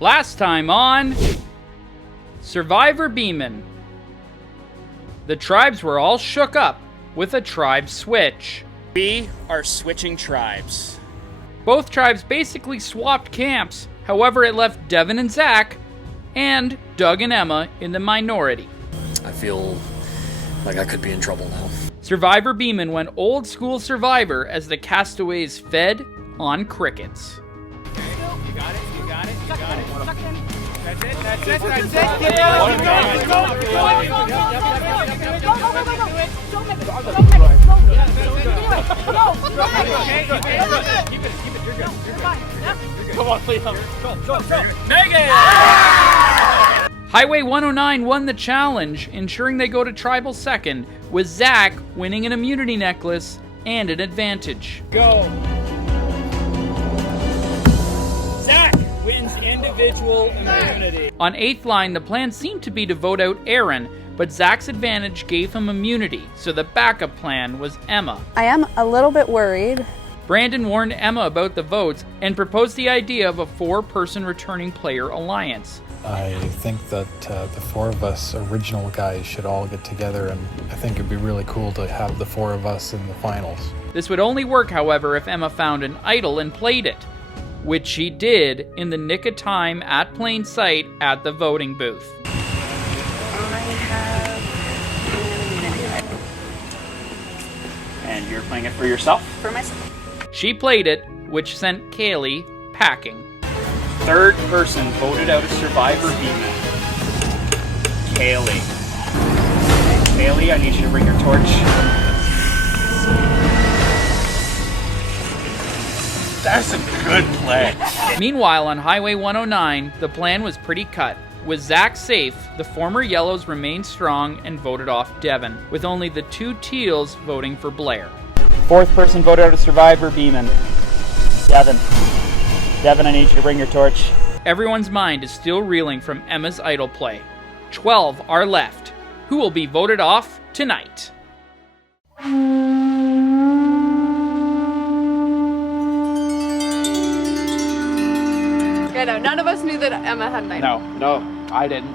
Last time on Survivor Beeman. The tribes were all shook up with a tribe switch. We are switching tribes. Both tribes basically swapped camps. However, it left Devin and Zach and Doug and Emma in the minority. I feel like I could be in trouble now. Survivor Beeman went old school Survivor as the castaways fed on crickets. You got it. That's it. Come on, Liam. Go. Megan! Highway 109 won the challenge, ensuring they go to Tribal second, with Zach winning an immunity necklace and an advantage. Go. Zach wins individual immunity. On 8th line, the plan seemed to be to vote out Aaron, but Zach's advantage gave him immunity, so the backup plan was Emma. I am a little bit worried. Brandon warned Emma about the votes and proposed the idea of a 4-person returning player alliance. I think that the 4 of us original guys should all get together, and I think it'd be really cool to have the 4 of us in the finals. This would only work, however, if Emma found an idol and played it, which she did in the nick of time at plain sight at the voting booth. And you're playing it for yourself? For myself. She played it, which sent Kaylee packing. 3rd person voted out of Survivor Beeman. Kaylee. Kaylee, I need you to bring your torch. That's a good play. Meanwhile, on Highway 109, the plan was pretty cut. With Zach safe, the former Yellows remained strong and voted off Devin, with only the 2 Teals voting for Blair. 4th person voted out of Survivor Beeman. Devin, I need you to bring your torch. Everyone's mind is still reeling from Emma's idol play. 12 are left. Who will be voted off tonight? Yeah, no, none of us knew that Emma had an idol. No, I didn't.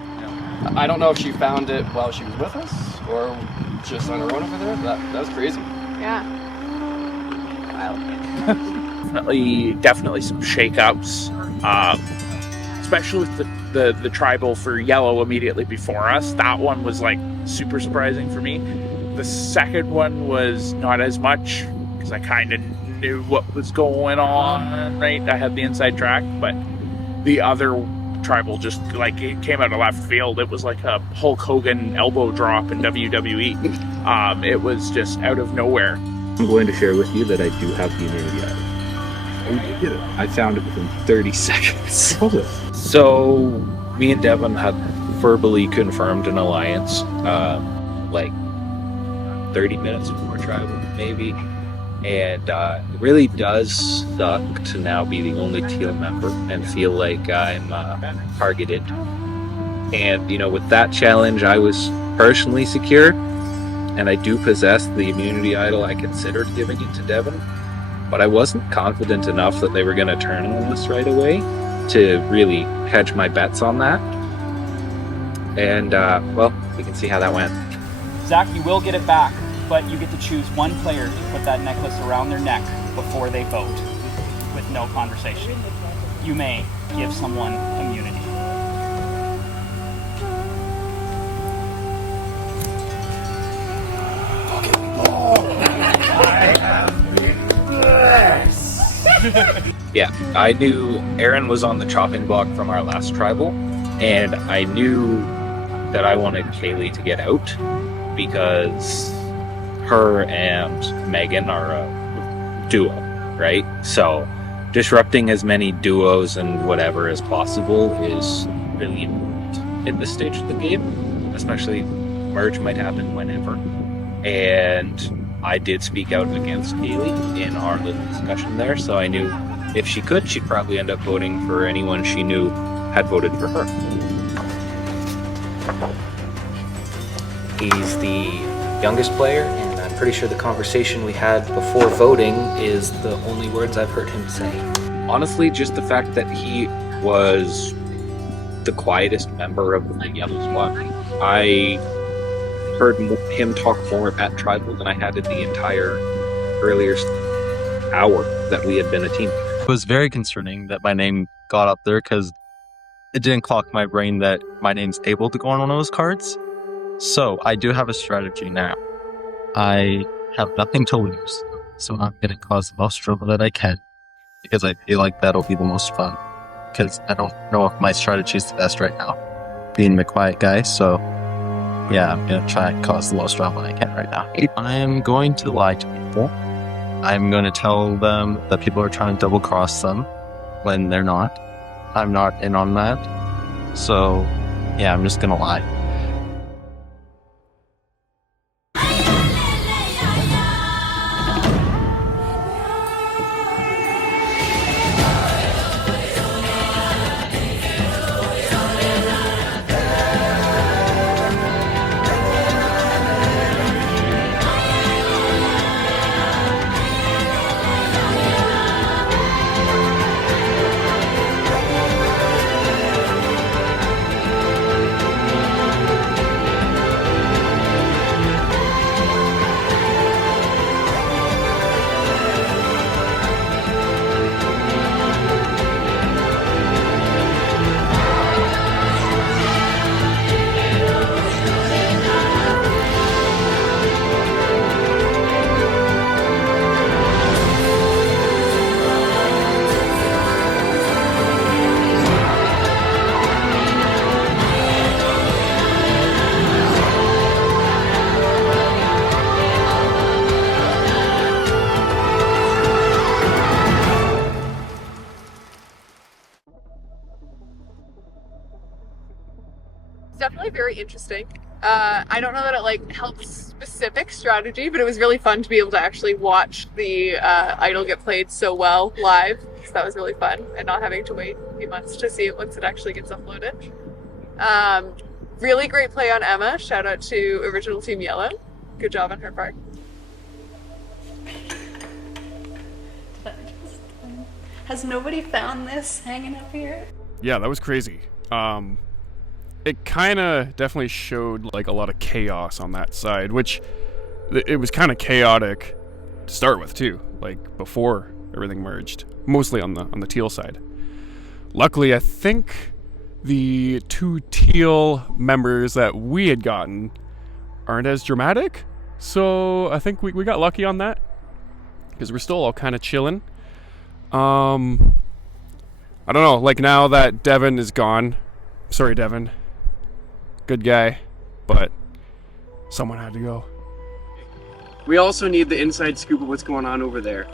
I don't know if she found it while she was with us or just on her own over there. That was crazy. Yeah. Definitely some shakeups, especially with the tribal for Yellow immediately before us. That one was like super surprising for me. The second one was not as much because I kind of knew what was going on, right? I had the inside track, but the other tribal just like it came out of left field. It was like a Hulk Hogan elbow drop in WWE. It was just out of nowhere. I'm going to share with you that I do have the immunity idol. Oh, you did it. I found it within 30 seconds. Hold it. So, me and Devin had verbally confirmed an alliance, like 30 minutes before tribal, maybe. And it really does suck to now be the only teal member and feel like I'm targeted. And, you know, with that challenge, I was personally secure. And I do possess the immunity idol. I considered giving it to Devin, but I wasn't confident enough that they were going to turn on us right away to really hedge my bets on that. And, well, we can see how that went. Zach, you will get it back, but you get to choose one player to put that necklace around their neck before they vote, with no conversation. You may give someone immunity. Yeah, I knew Aaron was on the chopping block from our last tribal, and I knew that I wanted Kaylee to get out because her and Megan are a duo, right? So disrupting as many duos and whatever as possible is really important at this stage of the game, especially merge might happen whenever. And I did speak out against Kaylee in our little discussion there, so I knew if she could, she'd probably end up voting for anyone she knew had voted for her. He's the youngest player, and I'm pretty sure the conversation we had before voting is the only words I've heard him say. Honestly, just the fact that he was the quietest member of the Yellow Squad. I heard him talk more at Tribal than I had in the entire earlier hour that we had been a team. It was very concerning that my name got up there because it didn't clock my brain that my name's able to go on one of those cards. So I do have a strategy now. I have nothing to lose, so I'm going to cause the most trouble that I can because I feel like that'll be the most fun. Because I don't know if my strategy is the best right now, being the quiet guy. So yeah, I'm going to try and cause the most drama I can right now. I am going to lie to people. I'm going to tell them that people are trying to double cross them when they're not. I'm not in on that. So yeah, I'm just going to lie. It's definitely very interesting. I don't know that it like helps specific strategy, but it was really fun to be able to actually watch the idol get played so well live. So that was really fun, and not having to wait a few months to see it once it actually gets uploaded. Really great play on Emma. Shout out to Original Team Yellow. Good job on her part. Has nobody found this hanging up here? Yeah, that was crazy. It kind of definitely showed like a lot of chaos on that side, which it was kind of chaotic to start with too, like before everything merged, mostly on the teal side. Luckily, I think the two teal members that we had gotten aren't as dramatic, so I think we got lucky on that because we're still all kind of chilling. I don't know, like now that Devin is gone, sorry Devin, good guy, but someone had to go. We also need the inside scoop of what's going on over there.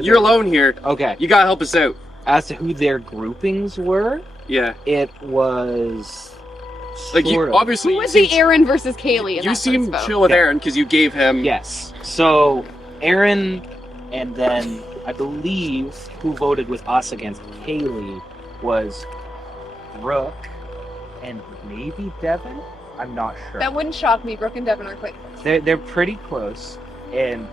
You're alone here. Okay. You gotta help us out. As to who their groupings were, yeah, it was like you obviously. Who was the Aaron versus Kaylee? You seem chill with Aaron because you gave him. Yes. So Aaron, and then I believe who voted with us against Kaylee was Brooke and maybe Devin. I'm not sure. That wouldn't shock me. Brooke and Devin are quite close. They're pretty close, and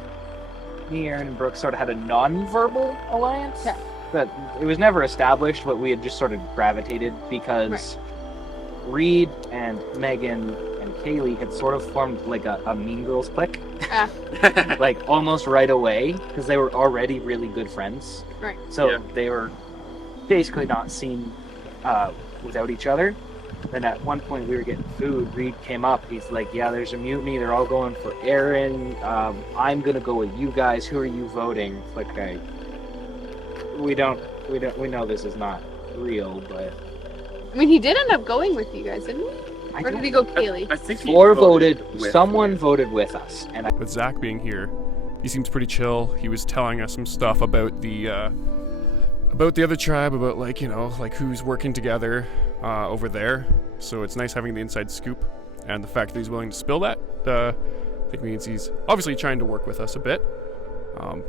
me, Aaron, and Brooke sort of had a non-verbal alliance. Yeah. But it was never established, but we had just sort of gravitated because Reed and Megan and Kaylee had sort of formed like a Mean Girls clique. Like almost right away, because they were already really good friends. Right. So they were basically not seen without each other. Then at one point we were getting food, Reed came up, he's like, yeah, there's a mutiny, they're all going for Aaron, I'm gonna go with you guys, who are you voting? It's like, okay, we know this is not real, but... I mean, he did end up going with you guys, didn't he? Or did he go Kaylee? I think Four voted, someone voted with us. And with Zach being here, he seems pretty chill. He was telling us some stuff about the other tribe, about like, you know, like who's working together over there. So it's nice having the inside scoop, and the fact that he's willing to spill that, I think means he's obviously trying to work with us a bit.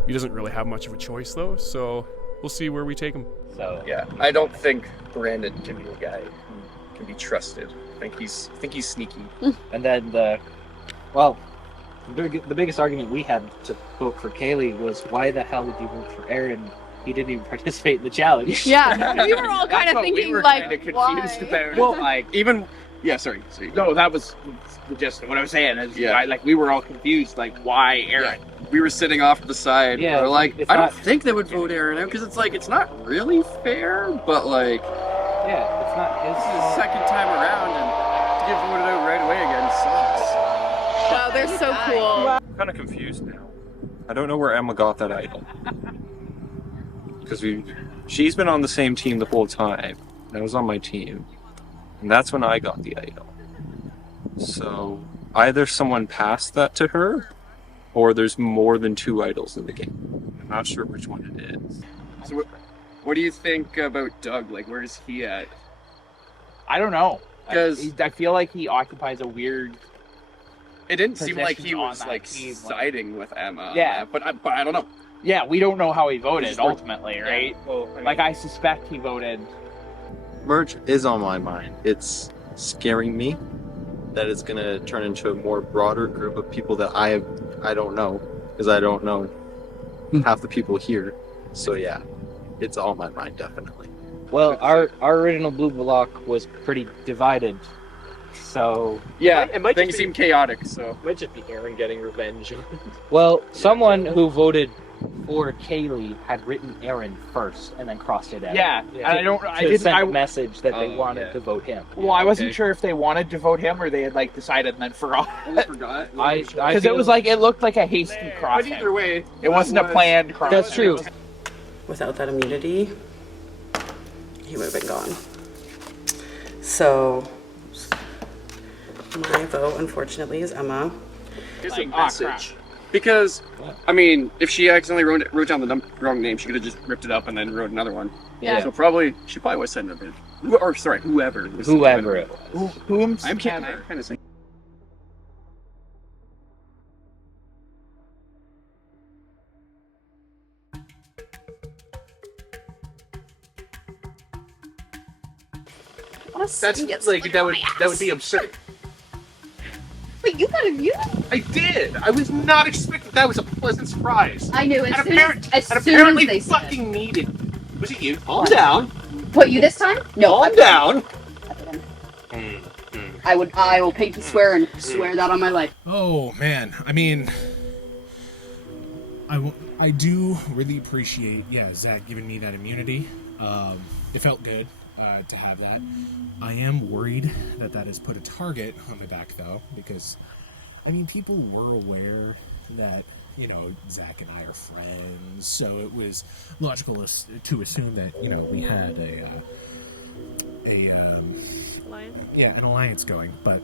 He doesn't really have much of a choice though, so we'll see where we take him. So yeah, I don't think Brandon can be a guy who can be trusted. I think he's sneaky. And then the biggest argument we had to vote for Kaylee was, why the hell did you vote for Aaron he didn't even participate in the challenge. Yeah, we were all kind of thinking, like, confused about. Well, like, even yeah, sorry. no, that was just what I was saying. Is we were all confused, like, why Aaron? Yeah. We were sitting off to the side. Yeah, we're like, it's I not- don't think they would vote Aaron out because it's like it's not really fair, but like, yeah, it's not his. this is the second time around, and to get voted out right away again sucks. wow, they're so cool. I'm kind of confused now. I don't know where Emma got that idol. Because she's been on the same team the whole time. I was on my team. And that's when I got the idol. So either someone passed that to her, or there's more than 2 idols in the game. I'm not sure which one it is. So what do you think about Doug? Like, where's he at? I don't know. 'Cause- I feel like he occupies a weird. It didn't seem like he position on was that like team, siding with Emma. on Yeah. that, but I don't know. Yeah, we don't know how he voted Just like- ultimately, right? Well, Like, I suspect he voted. merge is on my mind. It's scaring me that it's gonna turn into a more broader group of people that I don't know, because I don't know half the people here. So yeah, it's on my mind definitely. Well, our original blue block was pretty divided, so Yeah, It might things just be- seem chaotic. So Might just be Aaron getting revenge. well, someone who voted for Kaylee had written Aaron first and then crossed it out. Yeah, and I don't. I to didn't. send I, a message that they Oh, wanted yeah. to vote him. well, I wasn't Okay. sure if they wanted to vote him or they had like decided and then forgot. I forgot. Because it was like it looked like a hasty cross. But either way, It wasn't a was- planned cross. That's true. Without that immunity, he would have been gone. So, my vote, unfortunately, is Emma. Here's Like, a ah, message. crap. Because, I mean, if she accidentally wrote down the wrong name, she could have just ripped it up and then wrote another one. Yeah. So she probably was sending a bit. Or sorry, whoever. was Whoever it sending was. Whom? I'm kind of saying. That's like that would be absurd. Wait, you got immunity? I did. I was not expecting. That was a pleasant surprise. I knew And as soon as apparently they said. fucking needed. Was it you? Calm down. What, you this time? No. Calm down. I will pinky swear and swear that on my life. Oh man, I mean, I do really appreciate Zach giving me that immunity. It felt good to have that. I am worried that has put a target on my back though, because I mean people were aware that Zach and I are friends, so it was logical to assume that we had an alliance going, but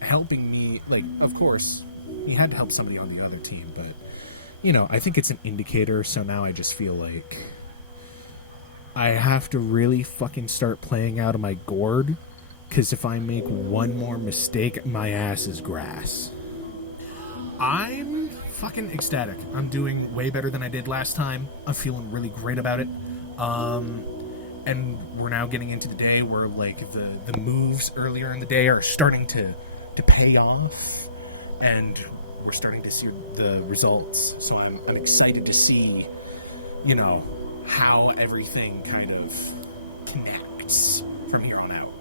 helping me, like, of course he had to help somebody on the other team, but I think it's an indicator. So now I just feel like I have to really fucking start playing out of my gourd, because if I make one more mistake, my ass is grass. I'm fucking ecstatic. I'm doing way better than I did last time. I'm feeling really great about it. And we're now getting into the day where, like, the moves earlier in the day are starting to pay off, and we're starting to see the results. So I'm excited to see, how everything kind of connects from here on out.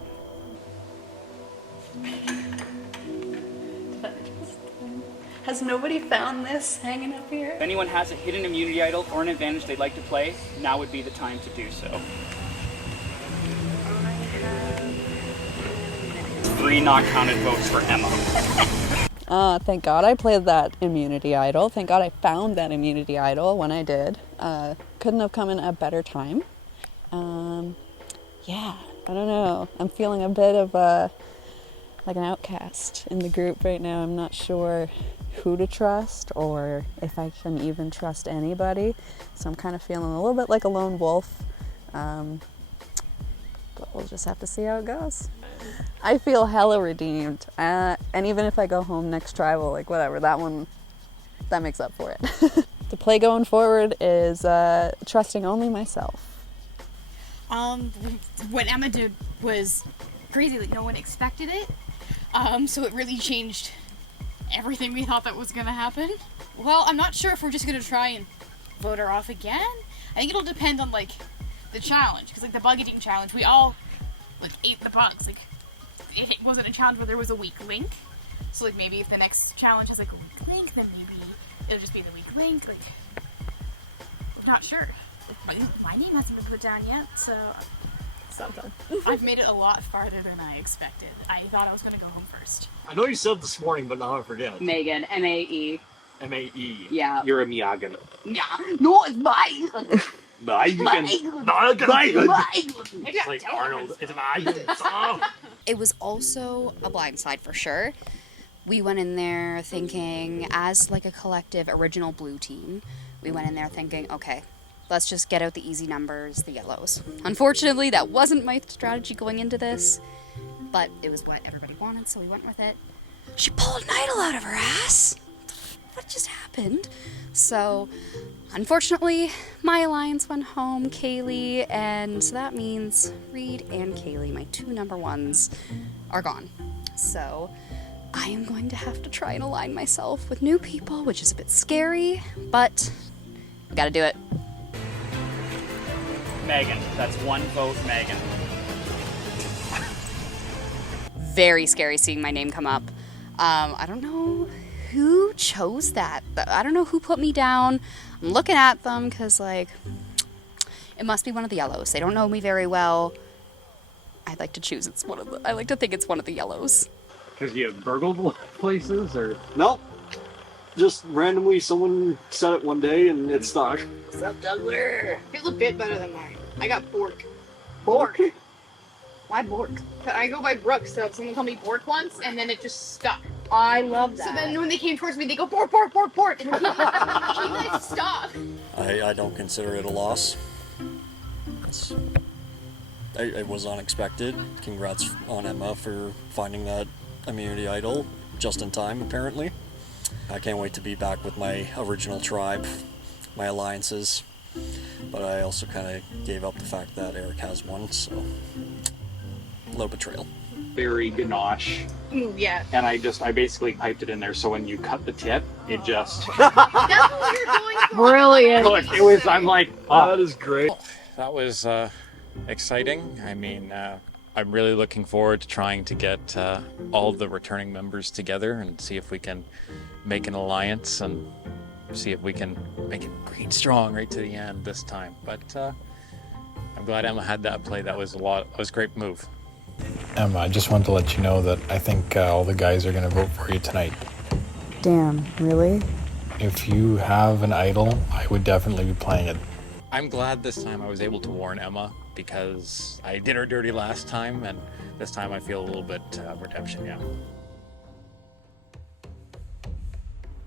Has nobody found this hanging up here? If anyone has a hidden immunity idol or an advantage they'd like to play, now would be the time to do so. 3 not counted votes for Emma. Thank God I played that immunity idol. Thank God I found that immunity idol when I did. Couldn't have come in a better time. Yeah, I don't know. I'm feeling a bit of like an outcast in the group right now. I'm not sure who to trust or if I can even trust anybody. So I'm kind of feeling a little bit like a lone wolf. But we'll just have to see how it goes. I feel hella redeemed. And even if I go home next tribal, like whatever, that makes up for it. The play going forward is trusting only myself. What Emma did was crazy, like no one expected it. So it really changed everything we thought that was gonna happen. Well, I'm not sure if we're just gonna try and vote her off again. I think it'll depend on like the challenge, because like the bug eating challenge, we all like ate the bugs. Like it wasn't a challenge where there was a weak link. So like maybe if the next challenge has like a weak link, then maybe it'll just be the weak link. Like I'm not sure. My name hasn't been put down yet, so something. I've made it a lot farther than I expected. I thought I was gonna go home first. I know you said this morning, but now I forget. Megan, M-A-E. M-A-E. Yeah. You're a Miagan. Yeah. No, it's Megan. Megan. Like Arnold. It's Megan. It was also a blindside for sure. We went in there thinking, as like a collective original blue team, we went in there thinking, okay, let's just get out the easy numbers, the yellows. Unfortunately, that wasn't my strategy going into this, but it was what everybody wanted, so we went with it. She pulled an idol out of her ass. What just happened? So, unfortunately, my alliance went home, Kaylee, and so that means Reed and Kaylee, my two number ones, are gone. So, I am going to have to try and align myself with new people, which is a bit scary, but I gotta do it. Megan. That's one vote, Megan. Very scary seeing my name come up. I don't know who chose that. I don't know who put me down. I'm looking at them because, like, it must be one of the yellows. They don't know me very well. I'd like to choose it's one of the. I like to think it's one of the yellows. Because you have burgled places, or? Nope. Just randomly, someone said it one day and it stuck. What's up, Douglas? Feels a bit better than mine. I got Bork. Bork? Why Bork? I go by Brooke, so someone called me Bork once, and then it just stuck. I love that. So then when they came towards me, they go, Bork, Bork, Bork, Bork, and he like, stop. I don't consider it a loss. It was unexpected. Congrats on Emma for finding that immunity idol just in time, apparently. I can't wait to be back with my original tribe, my alliances, but I also kind of gave up the fact that Eric has one, so low betrayal. Very ganache. Ooh, yeah. And I basically piped it in there, so when you cut the tip, it just... That's what we were going for. Brilliant. Look, it was, I'm like, oh. That is great. That was exciting. I mean, I'm really looking forward to trying to get all of the returning members together and see if we can make an alliance and see if we can make it green strong right to the end this time. But I'm glad Emma had that play. That was a great move. Emma, I just wanted to let you know that I think all the guys are going to vote for you tonight. Damn, really? If you have an idol, I would definitely be playing it. I'm glad this time I was able to warn Emma because I did her dirty last time, and this time I feel a little bit redemption, yeah.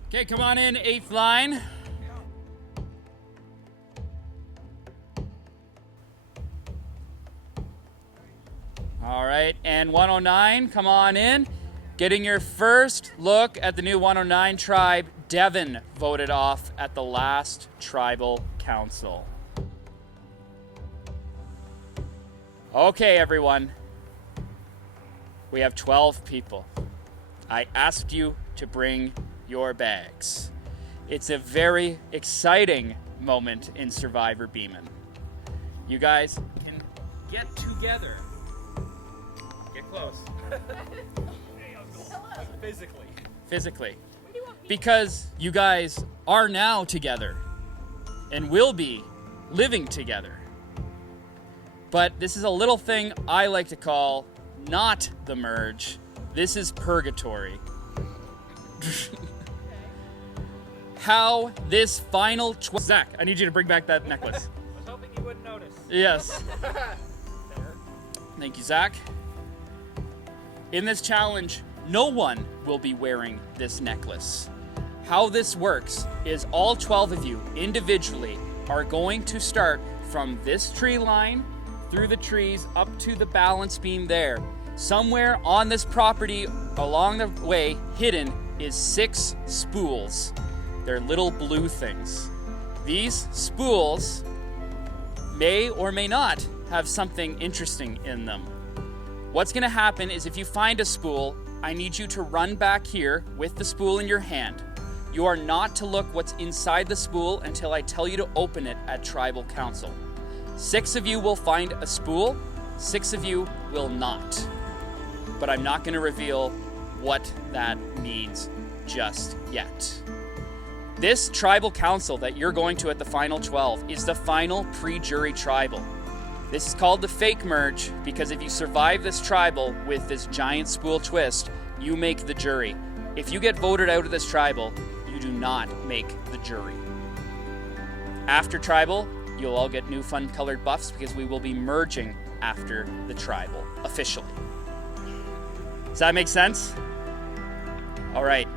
Okay, come on in, 8th line. All right, and 109, come on in. Getting your first look at the new 109 tribe, Devon voted off at the last tribal council. Okay, everyone. We have 12 people. I asked you to bring your bags. It's a very exciting moment in Survivor Beeman. You guys can get together. Get close. Physically. Because you guys are now together and will be living together. But this is a little thing I like to call not the merge. This is Purgatory. How this final Zach, I need you to bring back that necklace. I was hoping you wouldn't notice. Yes. Thank you, Zach. In this challenge, no one will be wearing this necklace. How this works is all 12 of you individually are going to start from this tree line through the trees up to the balance beam there. Somewhere on this property along the way, hidden, is 6 spools. They're little blue things. These spools may or may not have something interesting in them. What's gonna happen is if you find a spool, I need you to run back here with the spool in your hand. You are not to look what's inside the spool until I tell you to open it at Tribal Council. 6 of you will find a spool, 6 of you will not. But I'm not going to reveal what that means just yet. This Tribal Council that you're going to at the final 12 is the final pre-jury tribal. This is called the fake merge because if you survive this tribal with this giant spool twist, you make the jury. If you get voted out of this tribal, you do not make the jury. After tribal, you'll all get new fun colored buffs because we will be merging after the tribal officially. Does that make sense? All right,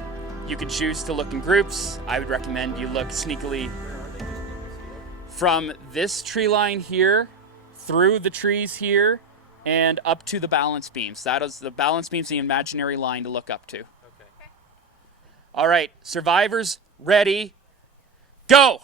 you can choose to look in groups. I would recommend you look sneakily from this tree line here, through the trees here, and up to the balance beams. That is the balance beams, the imaginary line to look up to. All right, survivors, ready, go!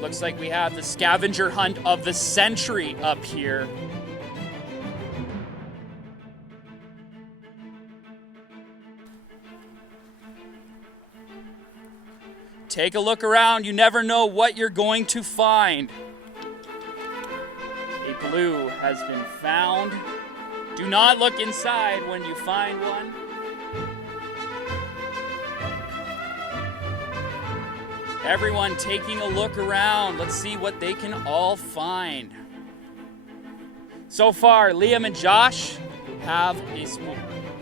Looks like we have the scavenger hunt of the century up here. Take a look around, you never know what you're going to find. A blue has been found. Do not look inside when you find one. Everyone taking a look around. Let's see what they can all find. So far, Liam and Josh have a spool.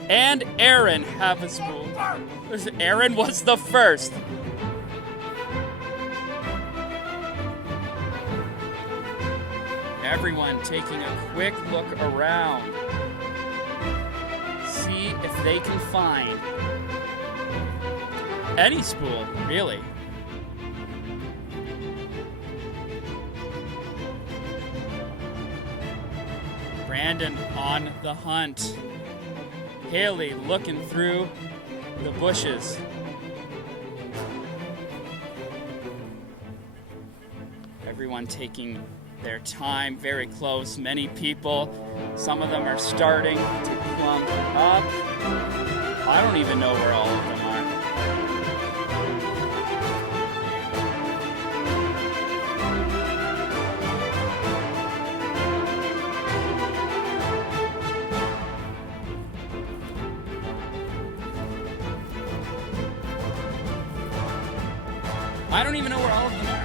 And Aaron have a spool. Aaron was the first. Everyone taking a quick look around. See if they can find any spool, really. Brandon on the hunt. Haley looking through the bushes. Everyone taking their time, very close, many people. Some of them are starting to clump up. I don't even know where all of them are. I don't even know where all of them are.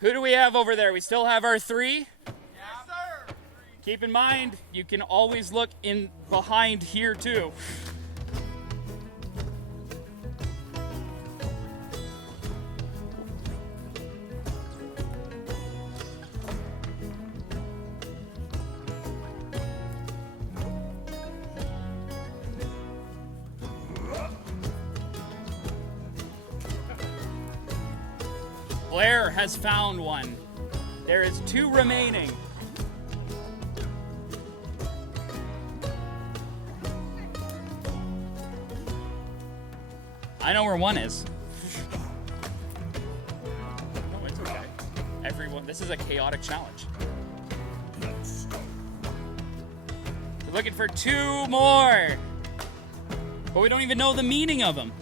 Who do we have over there? We still have our 3? Yes, sir. Keep in mind, you can always look in behind here too. Blair has found one. There is 2 remaining. I know where one is. No, it's okay. Everyone, this is a chaotic challenge. We're looking for 2 more. But we don't even know the meaning of them.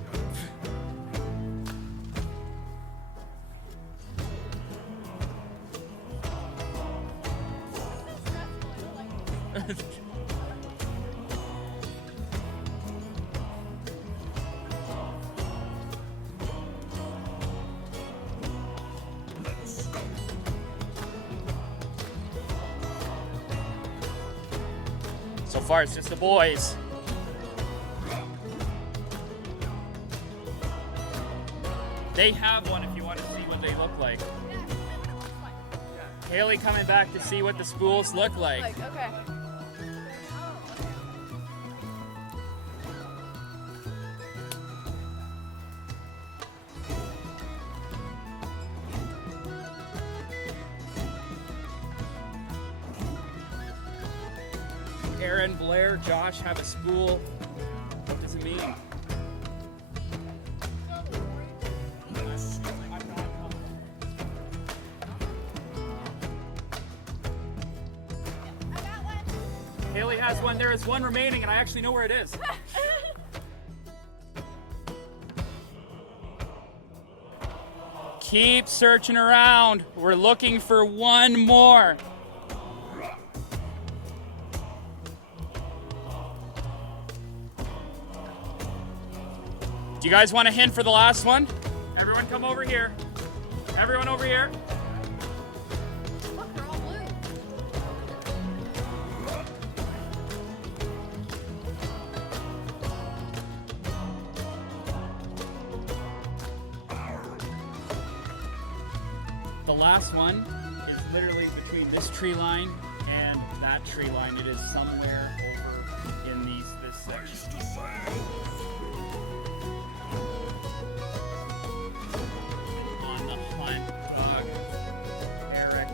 So far, it's just the boys. They have one if you want to see what they look like. Haley coming back to see what the spools look like. Okay. Aaron, Blair, Josh have a spool. What does it mean? Haley has one. There is one remaining, and I actually know where it is. Keep searching around. We're looking for one more. Do you guys want a hint for the last one? Everyone come over here. Everyone over here. Look, they're all blue. The last one is literally between this tree line and that tree line. It is somewhere over in this section. On the hunt, Doug, Eric.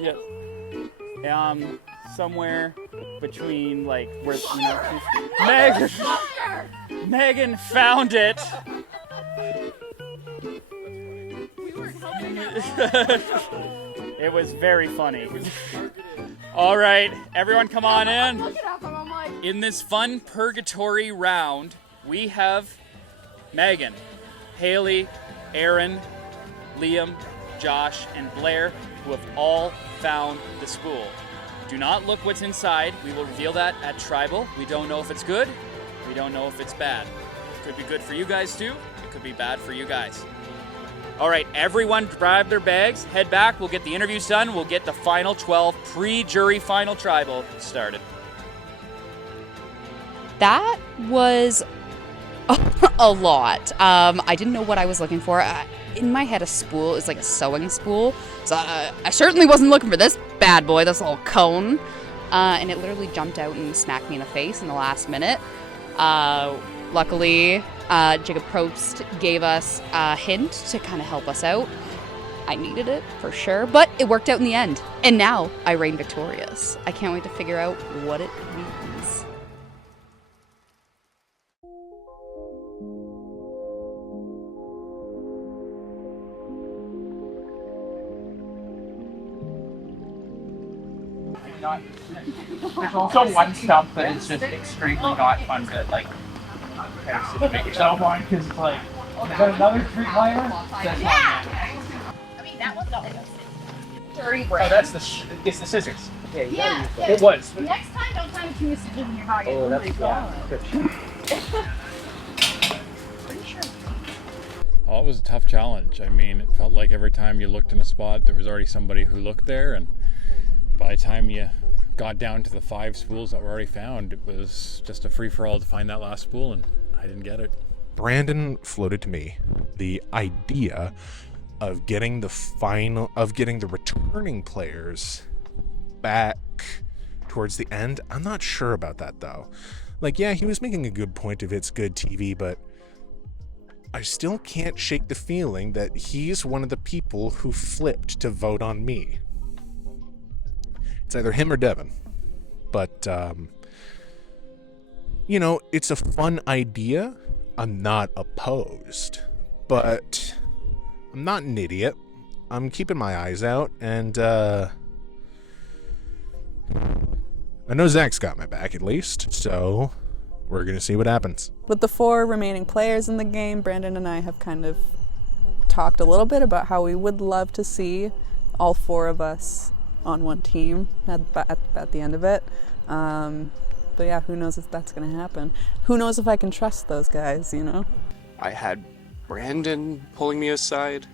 Yeah. Somewhere between like where Megan found it. It was very funny. All right, everyone come on in. In this fun purgatory round, we have Megan, Haley, Aaron, Liam, Josh, and Blair, who have all found the spool. Do not look what's inside. We will reveal that at Tribal. We don't know if it's good. We don't know if it's bad. It could be good for you guys too. It could be bad for you guys. All right, everyone grab their bags, head back. We'll get the interviews done. We'll get the final 12 pre-jury final Tribal started. That was a lot. I didn't know what I was looking for. In my head, a spool is like a sewing spool. So I certainly wasn't looking for this bad boy, this little cone. And it literally jumped out and smacked me in the face in the last minute. Luckily, Jacob Probst gave us a hint to kind of help us out. I needed it for sure, but it worked out in the end. And now I reign victorious. I can't wait to figure out what it means. There's also one stump that is just extremely not fun to like make yourself on because it's like, is that another tree climber? That's not I mean, that one's always dirty brain. Oh, that's it's the scissors. Yeah. It was. Next time, don't find two scissors in your pocket. Oh, that's Oh, it was a tough challenge. I mean, it felt like every time you looked in a spot, there was already somebody who looked there, and by the time you got down to the 5 spools that were already found, it was just a free-for-all to find that last spool, and I didn't get it. Brandon floated to me the idea of getting the returning players back towards the end. I'm not sure about that though. Like, yeah, he was making a good point of it's good TV, but I still can't shake the feeling that he's one of the people who flipped to vote on me. It's either him or Devin. But, you know, it's a fun idea. I'm not opposed. But I'm not an idiot. I'm keeping my eyes out, and I know Zach's got my back at least, so we're going to see what happens. With the 4 remaining players in the game, Brandon and I have kind of talked a little bit about how we would love to see all 4 of us on one team at the end of it. But yeah, who knows if that's going to happen. Who knows if I can trust those guys, you know? I had Brandon pulling me aside,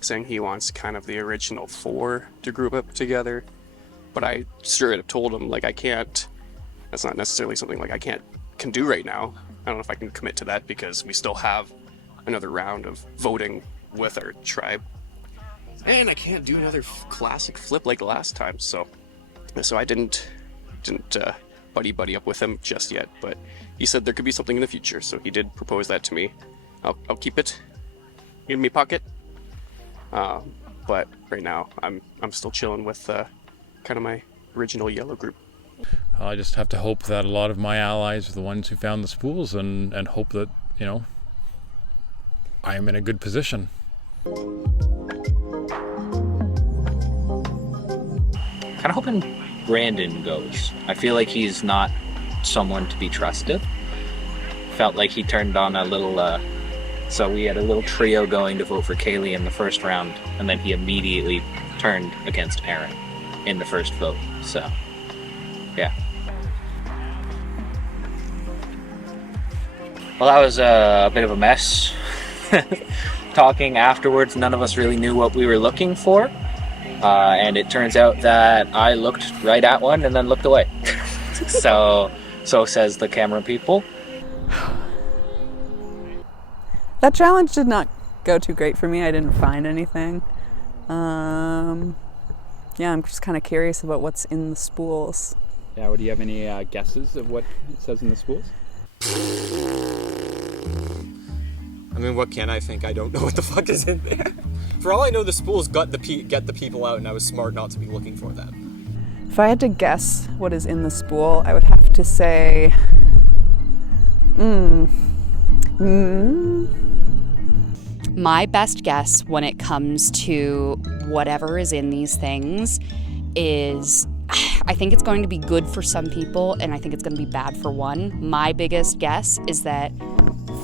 saying he wants kind of the original 4 to group up together. But I straight up told him, like, I can't, that's not necessarily something like I can do right now. I don't know if I can commit to that because we still have another round of voting with our tribe. And I can't do another classic flip like last time, so I didn't buddy up with him just yet, but he said there could be something in the future, so he did propose that to me. I'll keep it in my pocket. But right now I'm still chilling with kind of my original yellow group. I just have to hope that a lot of my allies are the ones who found the spools, and hope that, you know, I'm in a good position. Kind of hoping Brandon goes. I feel like he's not someone to be trusted. Felt like he turned on a little, so we had a little trio going to vote for Kaylee in the first round, and then he immediately turned against Aaron in the first vote, so, yeah. Well, that was a bit of a mess. Talking afterwards, none of us really knew what we were looking for. And it turns out that I looked right at one and then looked away. So says the camera people. That challenge did not go too great for me. I didn't find anything. Yeah, I'm just kind of curious about what's in the spools. Yeah, do you have any guesses of what it says in the spools? I mean, what can I think? I don't know what the fuck is in there. For all I know, the spools get the people out, and I was smart not to be looking for them. If I had to guess what is in the spool, I would have to say, My best guess when it comes to whatever is in these things is, I think it's going to be good for some people and I think it's going to be bad for one. My biggest guess is that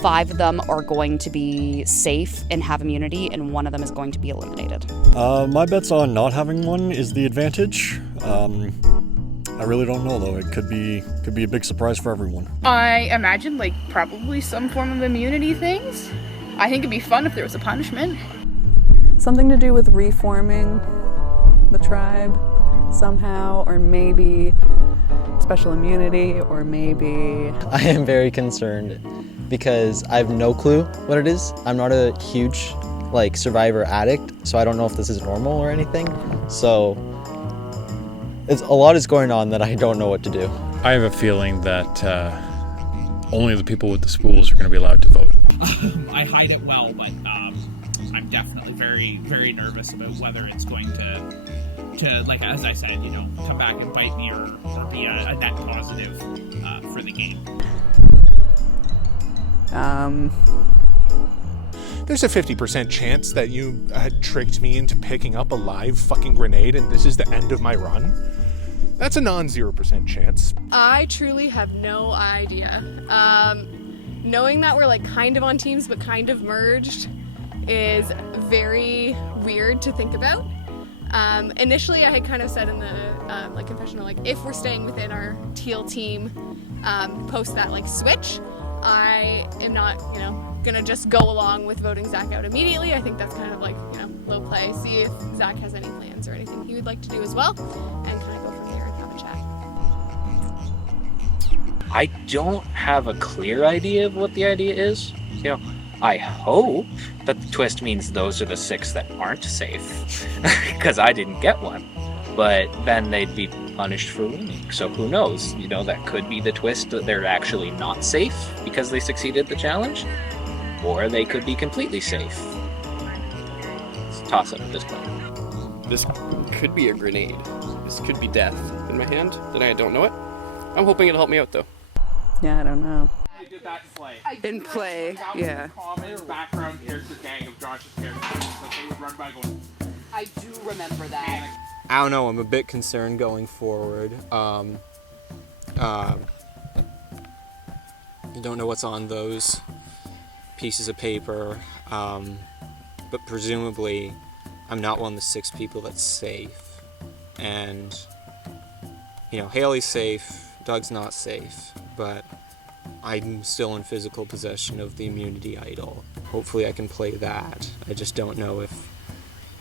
5 of them are going to be safe and have immunity, and 1 of them is going to be eliminated. My bet's on not having one is the advantage. I really don't know though. It could be a big surprise for everyone. I imagine like probably some form of immunity things. I think it'd be fun if there was a punishment. Something to do with reforming the tribe somehow, or maybe special immunity, or maybe... I am very concerned because I have no clue what it is. I'm not a huge Survivor addict, so I don't know if this is normal or anything. So a lot is going on that I don't know what to do. I have a feeling that only the people with the spools are going to be allowed to vote. I hide it well, but I'm definitely very, very nervous about whether it's going to like, as I said, come back and bite me or be a net positive for the game. There's a 50% chance that you had tricked me into picking up a live fucking grenade and this is the end of my run. That's a non-0% chance. I truly have no idea. Knowing that we're kind of on teams but kind of merged is very weird to think about. Initially I had kind of said in the confessional, if we're staying within our teal team, post that switch, I am not, gonna just go along with voting Zach out immediately. I think that's kind of low play. See if Zach has any plans or anything he would like to do as well, and kind of go from there and have a chat. I don't have a clear idea of what the idea is. I hope that the twist means those are the 6 that aren't safe, because I didn't get one. But then they'd be punished for winning. So who knows? That could be the twist that they're actually not safe because they succeeded the challenge. Or they could be completely safe. It's a toss-up at this point. This could be a grenade. This could be death in my hand, and I don't know it. I'm hoping it'll help me out, though. Yeah, I don't know. I did that in play. In play, yeah. Common background, here's the gang of Josh's characters. So they would run by going... I do remember that. I don't know, I'm a bit concerned going forward. You don't know what's on those pieces of paper, but presumably I'm not one of the 6 people that's safe. And, Haley's safe, Doug's not safe, but I'm still in physical possession of the immunity idol. Hopefully I can play that. I just don't know if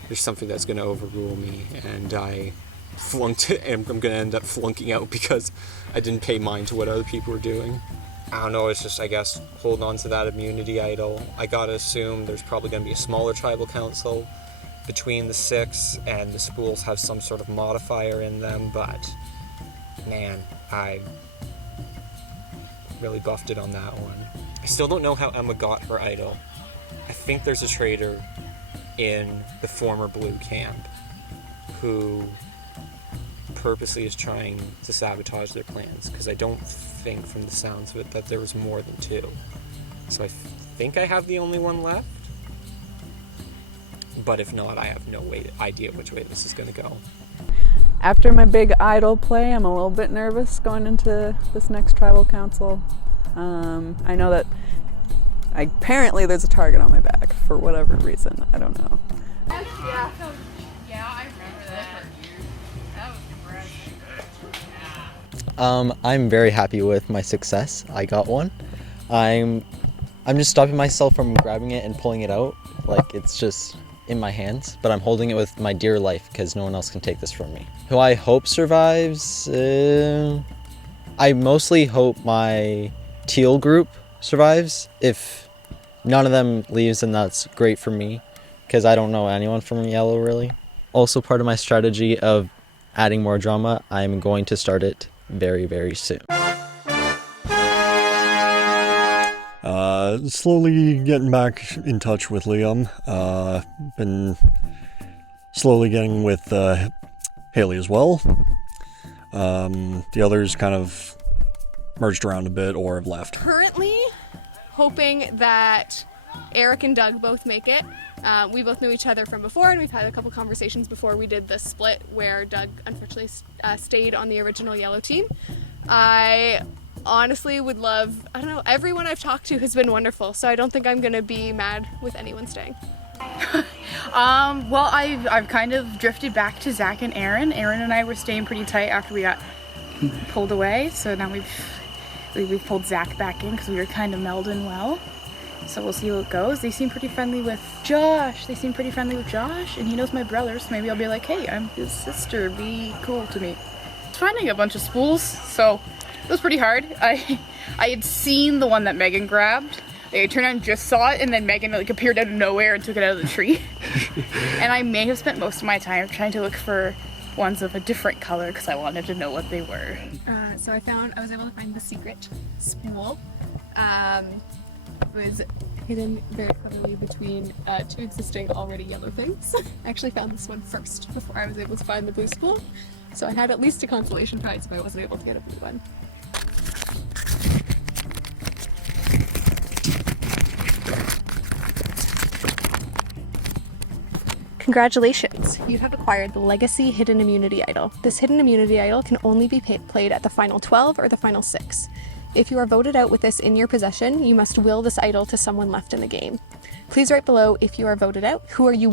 there's something that's going to overrule me, and I flunked it, and I'm going to end up flunking out because I didn't pay mind to what other people were doing. I don't know, it's just, I guess, holding on to that immunity idol. I gotta assume there's probably going to be a smaller tribal council between the 6, and the spools have some sort of modifier in them, but man, I really buffed it on that one. I still don't know how Emma got her idol. I think there's a traitor in the former blue camp who purposely is trying to sabotage their plans, because I don't think from the sounds of it that there was more than 2. So I think I have the only one left, but if not, I have no idea which way this is going to go. After my big idol play, I'm a little bit nervous going into this next tribal council. I know that apparently there's a target on my back for whatever reason. I don't know. Yeah, I remember that. That was impressive. I'm very happy with my success. I got one. I'm just stopping myself from grabbing it and pulling it out. Like, it's just in my hands, but I'm holding it with my dear life because no one else can take this from me. Who I hope survives? I mostly hope my teal group survives. If none of them leaves, then that's great for me because I don't know anyone from yellow really. Also, part of my strategy of adding more drama, I'm going to start it very, very soon. Slowly getting back in touch with Liam. Been slowly getting with Haley as well. The others kind of merged around a bit or have left. Currently hoping that Eric and Doug both make it. We both knew each other from before, and we've had a couple conversations before we did the split where Doug unfortunately stayed on the original yellow team. I honestly would love, I don't know, everyone I've talked to has been wonderful, so I don't think I'm gonna be mad with anyone staying. Well, I've kind of drifted back to Zach and Aaron. Aaron and I were staying pretty tight after we got pulled away, so now we've pulled Zach back in because we were kind of melding well. So we'll see how it goes. They seem pretty friendly with Josh. And he knows my brother, so maybe I'll be like, hey, I'm his sister, be cool to me. Finding a bunch of spools, so it was pretty hard. I had seen the one that Megan grabbed. I turned around and just saw it, and then Megan appeared out of nowhere and took it out of the tree. And I may have spent most of my time trying to look for ones of a different color because I wanted to know what they were. So I was able to find the secret spool. It was hidden very cleverly between 2 existing already yellow things. I actually found this one first before I was able to find the blue spool. So I had at least a consolation prize if I wasn't able to get a blue one. Congratulations! You have acquired the Legacy Hidden Immunity Idol. This Hidden Immunity Idol can only be played at the final 12 or the final 6. If you are voted out with this in your possession, you must will this idol to someone left in the game. Please write below if you are voted out, who you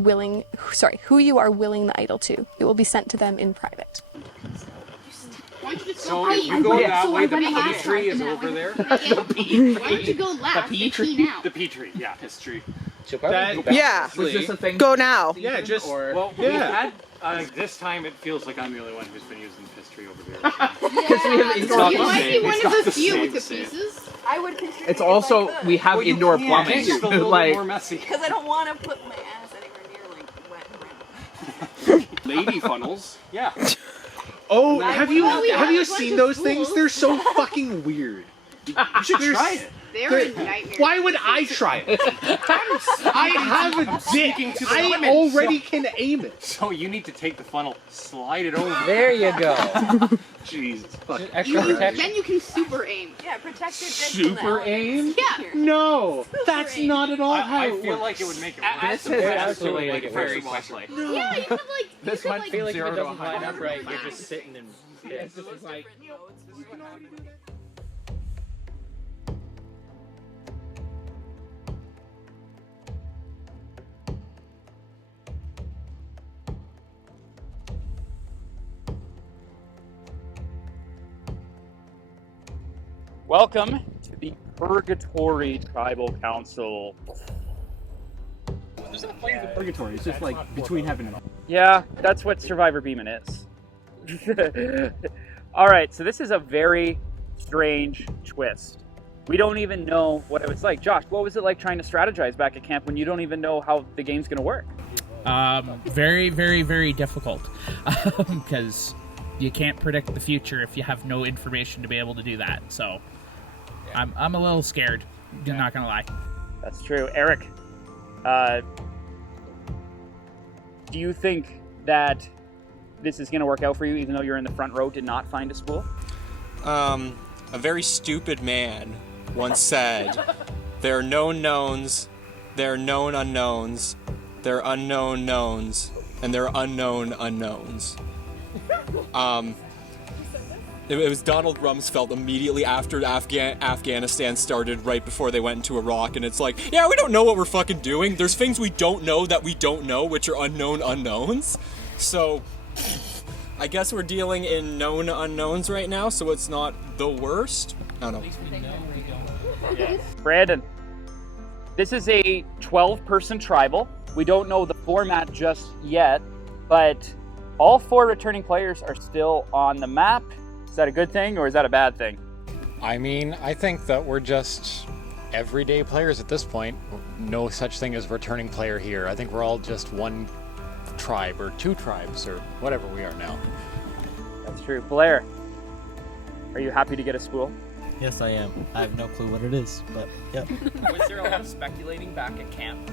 are willing the idol to. It will be sent to them in private. So if you go that way, the pea tree is over there. Why don't you go last? The pea tree? The pea tree, yeah, his tree. Yeah. Was this a thing? Go now. Yeah, just Well, we had this time. It feels like I'm the only one who's been using piss tree over here. You might be one of the few with the pieces. I would consider It's also we have indoor plumbing. It's just a little bit more messy. because I don't want to put my ass anywhere near like wet and Lady funnels. Yeah. Oh, Well, have we you have a bunch seen of those schools. things? They're so fucking weird. You should try it. They're a nightmare. Why would I try it? I have a dick. I already can aim it. So you need to take the funnel, slide it over. There you go. Jesus. Fuck. Then you can super aim. Yeah, protect your dick Super aim? Yeah. No, that's not at all how I it feel works. like it would make it This is actually like a very flashlight. Yeah, you could This might feel like if it 0 to doesn't line 100. up right, you're just sitting and This is like, Welcome to the Purgatory Tribal Council. There's not planes in Purgatory. It's just like between heaven and hell. Yeah, that's what Survivor Beeman is. All right, so this is a very strange twist. We don't even know what it was like. Josh, what was it like trying to strategize back at camp when you don't even know how the game's going to work? Very, very, very difficult. Because you can't predict the future if you have no information to be able to do that. So I'm a little scared. I'm not going to lie. That's true. Eric, do you think that this is going to work out for you even though you're in the front row, did not find a spool? A very stupid man once said, there are known knowns, there are known unknowns, there are unknown knowns, and there are unknown unknowns. It was Donald Rumsfeld immediately after Afghanistan started, right before they went into Iraq, and it's like, yeah, we don't know what we're fucking doing. There's things we don't know that we don't know, which are unknown unknowns. So, I guess we're dealing in known unknowns right now, so it's not the worst. I don't know. Yes. Brandon, this is a 12-person tribal. We don't know the format just yet, but all 4 returning players are still on the map. Is that a good thing or is that a bad thing? I mean, I think that we're just everyday players at this point. No such thing as returning player here. I think we're all just one tribe or 2 tribes or whatever we are now. That's true. Blair, are you happy to get a spool? Yes, I am. I have no clue what it is, but yep. Was there a lot of speculating back at camp?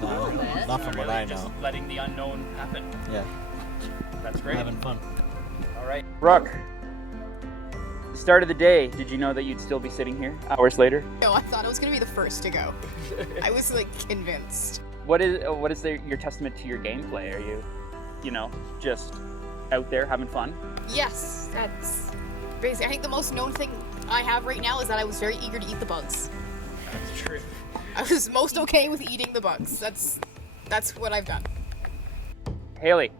No, not from what I know. Just letting the unknown happen. Yeah. That's great. Having fun. All right. Brooke, the start of the day, did you know that you'd still be sitting here hours later? No, I thought I was going to be the first to go. I was like convinced. What is your testament to your gameplay? Are you just out there having fun? Yes, that's basically. I think the most known thing I have right now is that I was very eager to eat the bugs. That's true. I was most okay with eating the bugs. That's what I've done. Haley,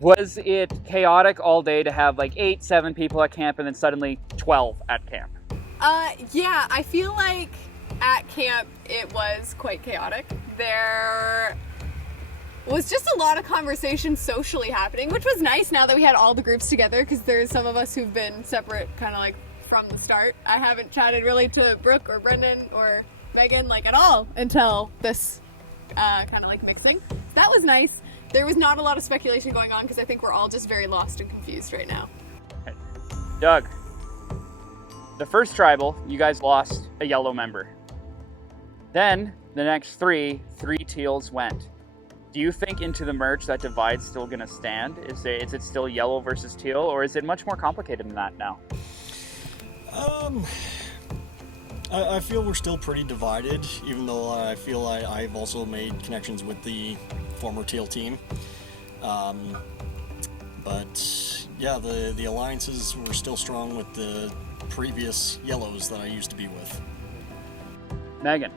was it chaotic all day to have like 8, 7 people at camp and then suddenly 12 at camp? Yeah, I feel like at camp it was quite chaotic. There was just a lot of conversation socially happening, which was nice now that we had all the groups together, because there's some of us who've been separate kind of like from the start. I haven't chatted really to Brooke or Brendan or Megan like at all until this kind of like mixing. That was nice. There was not a lot of speculation going on because I think we're all just very lost and confused right now. Okay. Doug, the first tribal, you guys lost a yellow member. Then the next 3 teals went. Do you think into the merge that divide's still going to stand? Is it still yellow versus teal, or is it much more complicated than that now? I feel we're still pretty divided, even though I feel I've also made connections with the former teal team. But yeah, the alliances were still strong with the previous yellows that I used to be with. Megan,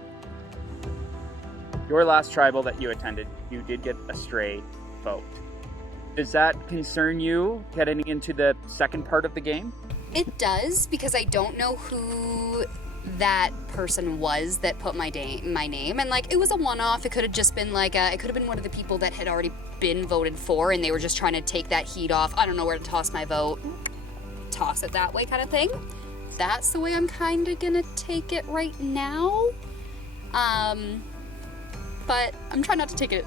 your last tribal that you attended, you did get a stray vote. Does that concern you getting into the second part of the game? It does, because I don't know who that person was that put my name, and like it was a one-off. It could have just been like it could have been one of the people that had already been voted for, and they were just trying to take that heat off. I don't know where to toss my vote. Toss it that way, kind of thing. That's the way I'm kind of gonna take it right now. But I'm trying not to take it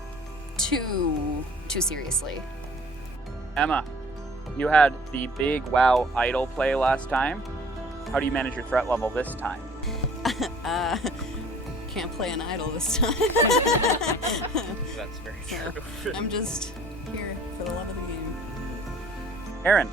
too seriously. Emma, you had the big WoW idol play last time. How do you manage your threat level this time? Can't play an idol this time. That's very true. I'm just here for the love of the game. Aaron,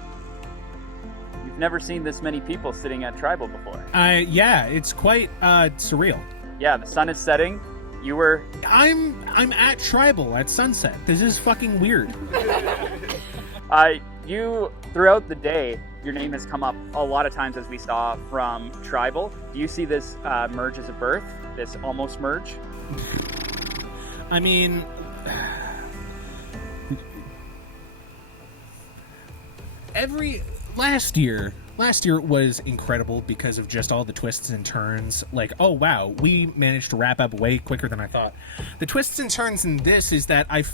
you've never seen this many people sitting at Tribal before. Yeah, it's quite surreal. Yeah, the sun is setting. You were... I'm at Tribal at sunset. This is fucking weird. You, throughout the day, your name has come up a lot of times, as we saw from Tribal. Do you see this merge as a birth? This almost merge? I mean... last year was incredible because of just all the twists and turns. Like, oh wow, we managed to wrap up way quicker than I thought. The twists and turns in this is that I'm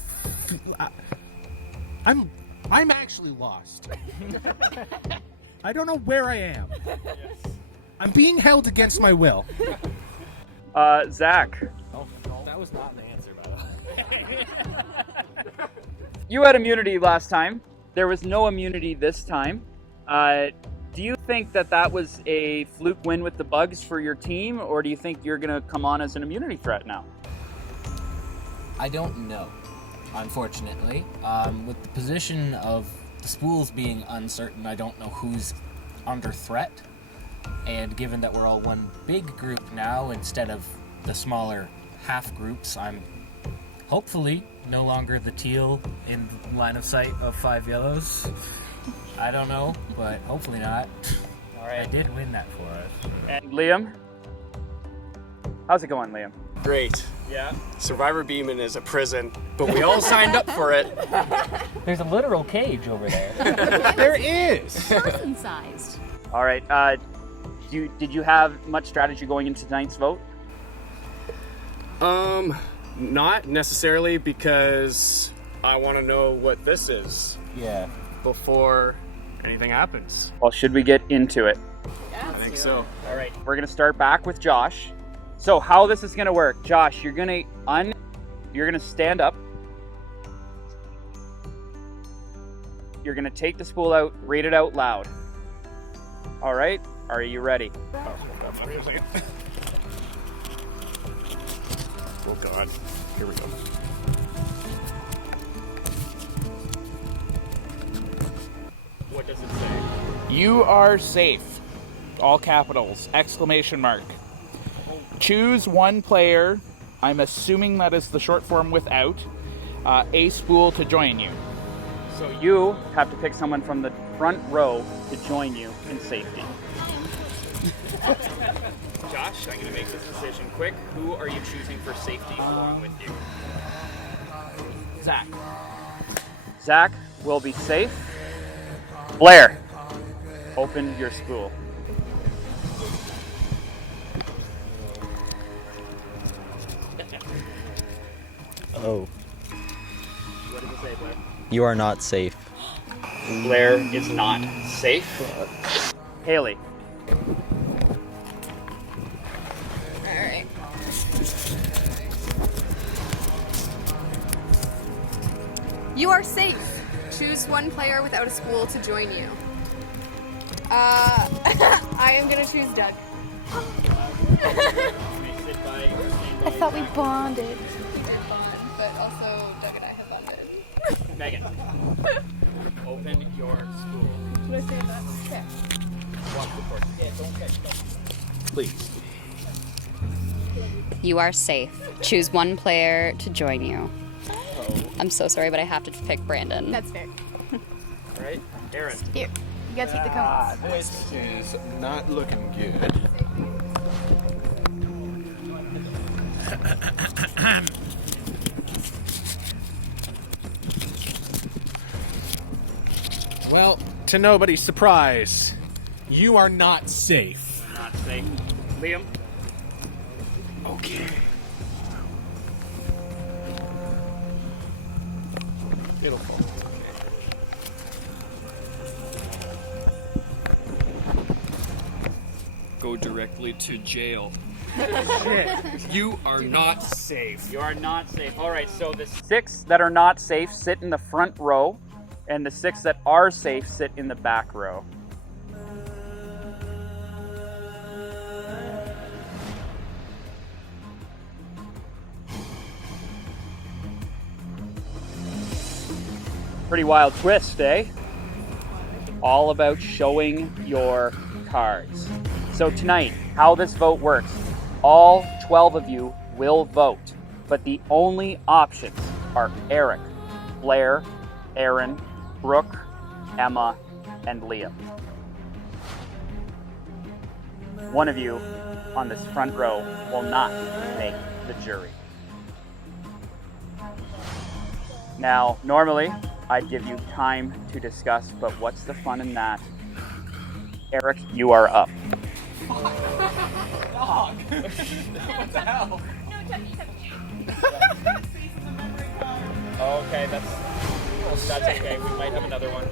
actually lost. I don't know where I am. I'm being held against my will. Zach. Oh, that was not the answer, by the way. You had immunity last time. There was no immunity this time. Do you think that was a fluke win with the bugs for your team, or do you think you're going to come on as an immunity threat now? I don't know, unfortunately. With the position of the spools being uncertain, I don't know who's under threat. And given that we're all one big group now, instead of the smaller half groups, I'm hopefully no longer the teal in line of sight of 5 yellows. I don't know, but hopefully not. All right. I did win that for us. And Liam? How's it going, Liam? Great. Yeah. Survivor Beeman is a prison, but we all signed up for it. There's a literal cage over there. There is. Person-sized. All right. Did you have much strategy going into tonight's vote? Not necessarily, because I want to know what this is. Yeah. Before anything happens. Well, should we get into it? Yeah, I think so. All right. We're going to start back with Josh. So how this is going to work, Josh, you're going to stand up. You're going to take the spool out, read it out loud. All right? Are you ready? Oh God. Here we go. What does it say? You are safe. All capitals. Exclamation mark. Choose one player. I'm assuming that is the short form without a spool to join you. So you have to pick someone from the front row to join you in safety. Josh, I'm going to make this decision quick. Who are you choosing for safety along with you? Zach. Zach will be safe. Blair, open your spool. Oh. What does it say, Blair? You are not safe. Blair is not safe. Haley. Alright. You are safe. Choose one player without a spool to join you. I am gonna choose Doug. I thought we bonded. We did bond, but also Doug and I have bonded. Megan. Open your spool. Should I say that? Yeah. Watch the course. Yeah, don't catch. Please. You are safe. Choose one player to join you. I'm so sorry, but I have to pick Brandon. That's fair. All right, Aaron. Here, you gotta take the cones. This is not looking good. Well, to nobody's surprise, you are not safe. Not safe. Liam. Okay. It'll fall. Go directly to jail. Shit. You are not safe. You are not safe. All right, so the 6 that are not safe sit in the front row, and the 6 that are safe sit in the back row. Pretty wild twist, eh? All about showing your cards. So tonight, how this vote works, all 12 of you will vote, but the only options are Eric, Blair, Aaron, Brooke, Emma, and Liam. One of you on this front row will not make the jury. Now, normally, I'd give you time to discuss, but what's the fun in that Eric, you are up. Dog! What the hell? Okay, that's okay. We might have another one.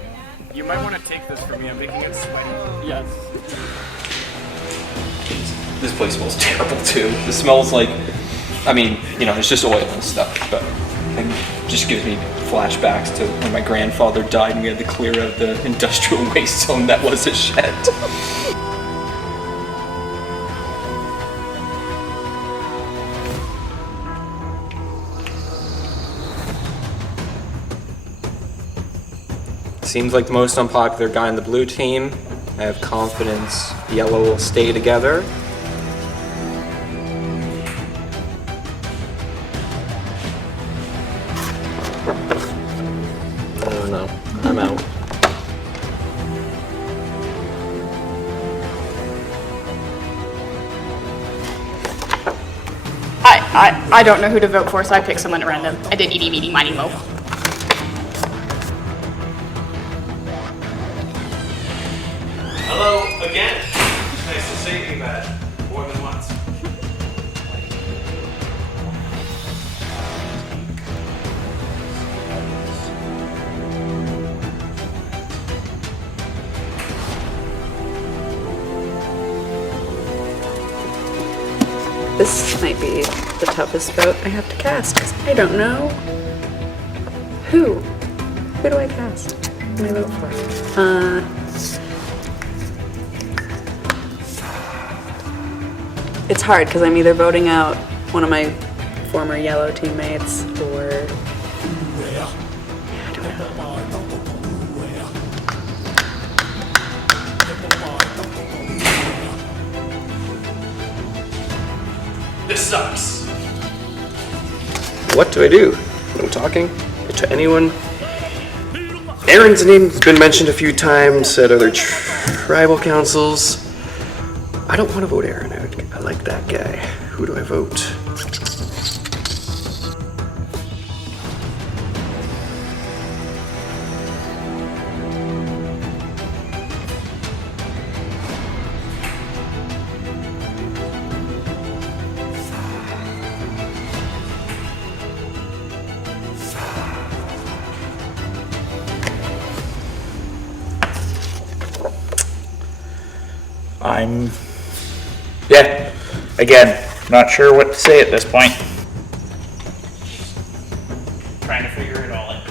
You might want to take this from me. I'm making it sweaty. Yes. This place smells terrible too. It smells like, I mean, you know, it's just oil and stuff, but it just gives me flashbacks to when my grandfather died and we had to clear out the industrial waste zone that was a shed. Seems like the most unpopular guy on the blue team. I have confidence yellow will stay together. I don't know. I'm out. I don't know who to vote for, so I picked someone at random. I did eeny, meeny, miny, moe. Hello again. Nice to see you, man. More than once. This might be the toughest vote I have to cast, because I don't know who. Who do I cast? Who do I vote for? It's hard because I'm either voting out one of my former yellow teammates or This sucks. What do I do? No talking to anyone? Aaron's name's been mentioned a few times at other tribal councils. I don't want to vote Aaron out. I like that guy. Who do I vote? Yeah, again, not sure what to say at this point. Trying to figure it all out.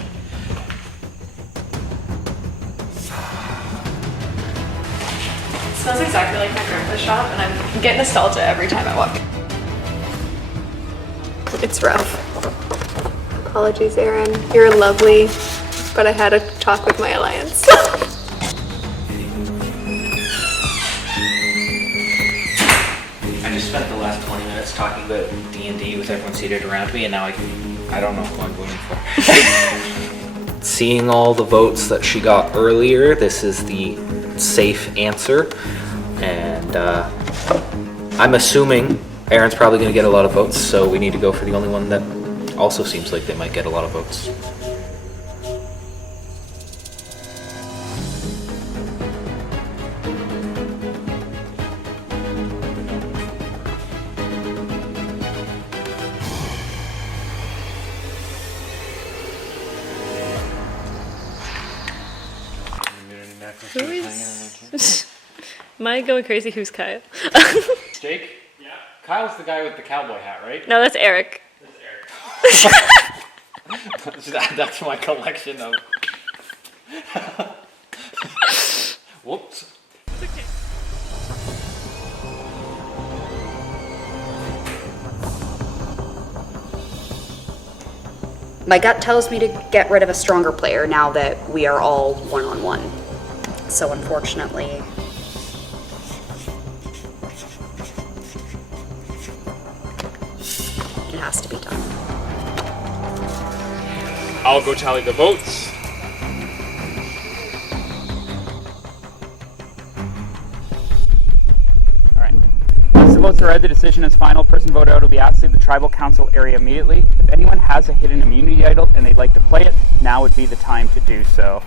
It smells exactly like my grandpa's shop, and I get nostalgia every time I walk. It's rough. Apologies, Aaron. You're lovely, but I had a talk with my alliance. I just spent the last 20 minutes talking about D&D with everyone seated around me, and now I don't know who I'm voting for. Seeing all the votes that she got earlier, this is the safe answer. And I'm assuming Aaron's probably going to get a lot of votes, so we need to go for the only one that also seems like they might get a lot of votes. Who is... Am I going crazy? Who's Kyle? Jake? Yeah. Kyle's the guy with the cowboy hat, right? No, that's Eric. Just add that to my collection of. Whoops. My gut tells me to get rid of a stronger player now that we are all one-on-one. So unfortunately, it has to be done. I'll go tally the votes. Alright. Once the votes are read, the decision is final. Person voted out will be asked to leave the tribal council area immediately. If anyone has a hidden immunity idol and they'd like to play it, now would be the time to do so.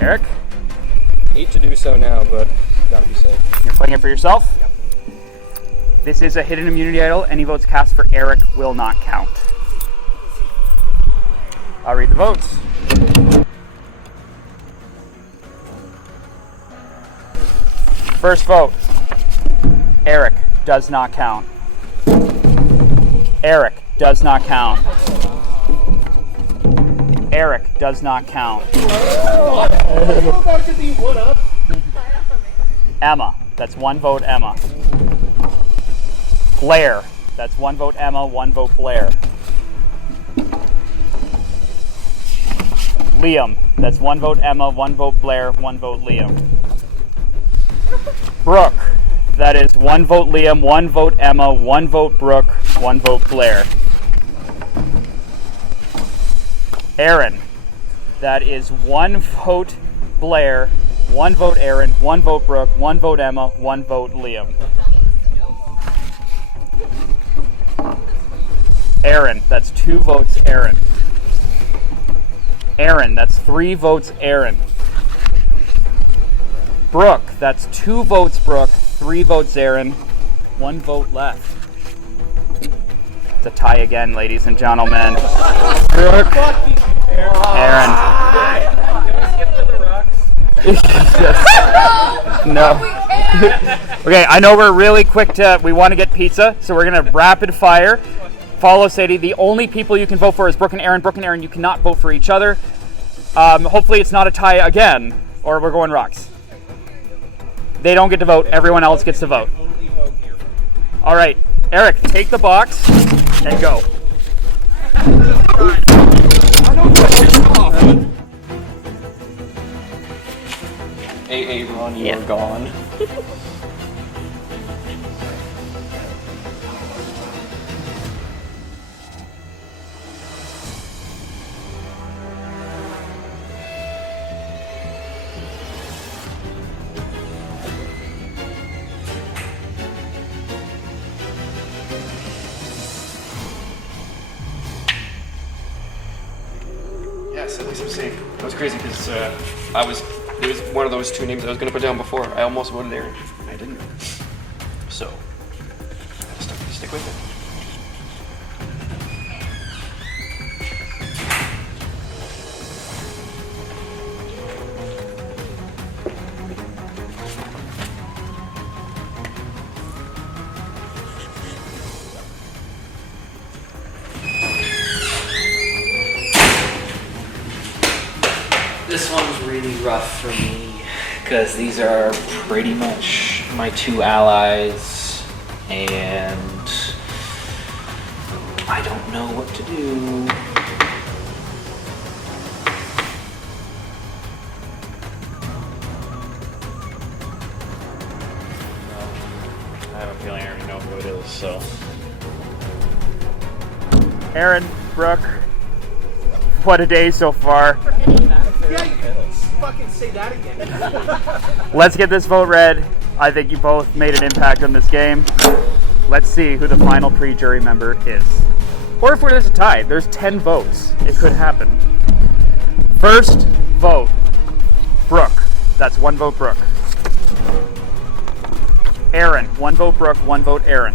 Eric? Hate to do so now, but gotta be safe. You're playing it for yourself? Yep. This is a hidden immunity idol. Any votes cast for Eric will not count. I'll read the votes. First vote. Eric does not count. Eric does not count. Eric does not count. Emma, that's 1 vote Emma. Blair, that's 1 vote Emma, 1 vote Blair. Liam, that's 1 vote Emma, 1 vote Blair, 1 vote Liam. Brooke, that is 1 vote Liam, 1 vote Emma, 1 vote Brooke, 1 vote Blair. Aaron, that is 1 vote Blair, 1 vote Aaron, 1 vote Brooke, 1 vote Emma, 1 vote Liam. Aaron, that's 2 votes Aaron. Aaron, that's 3 votes Aaron. Brooke, that's 2 votes Brooke, 3 votes Aaron, 1 vote left. It's a tie again, ladies and gentlemen. Brooke, Aaron. No. Okay, I know we're really quick we want to get pizza, so we're going to rapid fire. Follow Sadie. The only people you can vote for is Brooke and Aaron. Brooke and Aaron, you cannot vote for each other. Hopefully it's not a tie again, or we're going rocks. They don't get to vote. Everyone else gets to vote. All right, Eric, take the box and go. AA Ron, you are gone. Yes, at least I'm safe. That was crazy because it was one of those 2 names I was going to put down before. I almost voted Aaron. I didn't. So, I just have to stick with it. This one's really rough for me because these are pretty much my 2 allies and I don't know what to do. I have a feeling I already know who it is, so. Aaron, Brooke, what a day so far. Yeah, you can fucking say that again. Let's get this vote read. I think you both made an impact on this game. Let's see who the final pre-jury member is. Or if there's a tie, there's 10 votes. It could happen. First vote, Brooke. That's 1 vote Brooke. Aaron, 1 vote Brooke, 1 vote Aaron.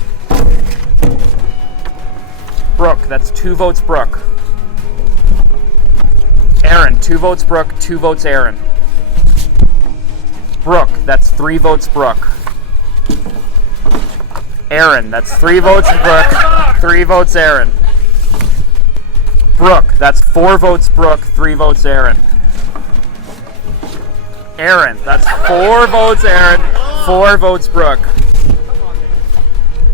Brooke, that's 2 votes Brooke. Aaron, 2 votes Brooke, 2 votes Aaron. Brooke, that's 3 votes Brooke. Aaron, that's 3 votes Brooke, 3 votes Aaron. Brooke, that's 4 votes Brooke, 3 votes Aaron. Aaron, that's 4 votes Aaron, 4 votes Brooke.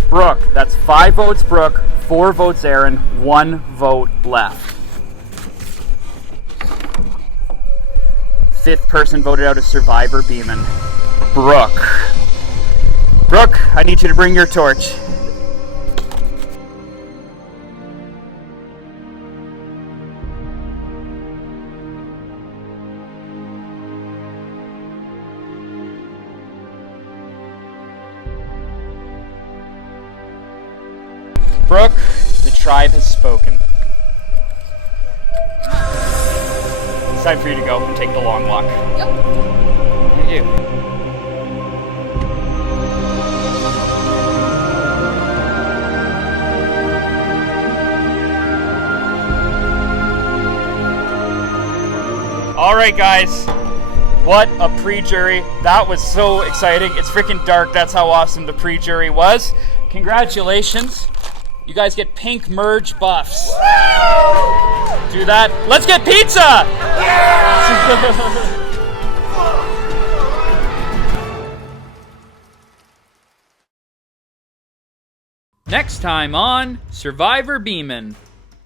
Brooke, that's 5 votes Brooke, 4 votes Aaron, 1 vote left. 5th person voted out as Survivor Beeman. Brooke. Brooke, I need you to bring your torch. Brooke, the tribe has spoken. time for you to go and take the long walk. Yep. Thank you. All right, guys. What a pre-jury. That was so exciting. It's freaking dark. That's how awesome the pre-jury was. Congratulations. You guys get pink merge buffs. Do that. Let's get pizza! Next time on Survivor Beeman.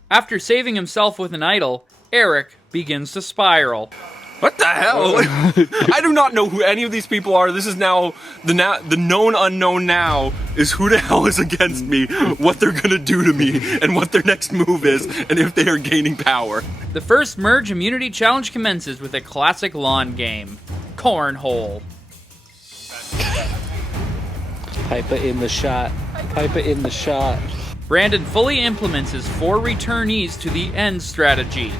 After saving himself with an idol, Eric begins to spiral. What the hell? I do not know who any of these people are. This is now the known unknown now is who the hell is against me, what they're gonna do to me, and what their next move is, and if they are gaining power. The first Merge Immunity Challenge commences with a classic lawn game, Cornhole. Piper in the shot. Piper in the shot. Brandon fully implements his 4 returnees to the end strategy.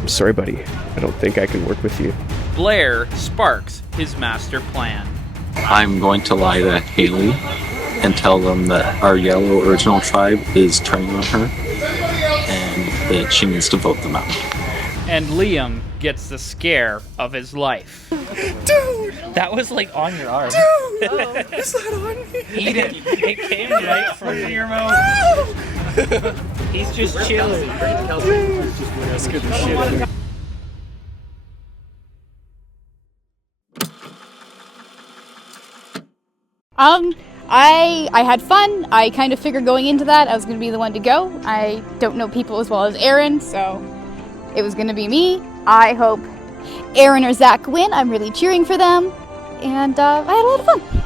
I'm sorry, buddy. I don't think I can work with you. Blair sparks his master plan. I'm going to lie to Haley and tell them that our yellow original tribe is turning on her and that she needs to vote them out. And Liam gets the scare of his life. Dude! That was like on your arm. Dude! Oh, is that on me? Eat it. It came right from your mouth. He's just chilling. That's good as shit. I had fun. I kind of figured going into that I was going to be the one to go. I don't know people as well as Aaron, so it was going to be me. I hope Aaron or Zach win. I'm really cheering for them, and I had a lot of fun.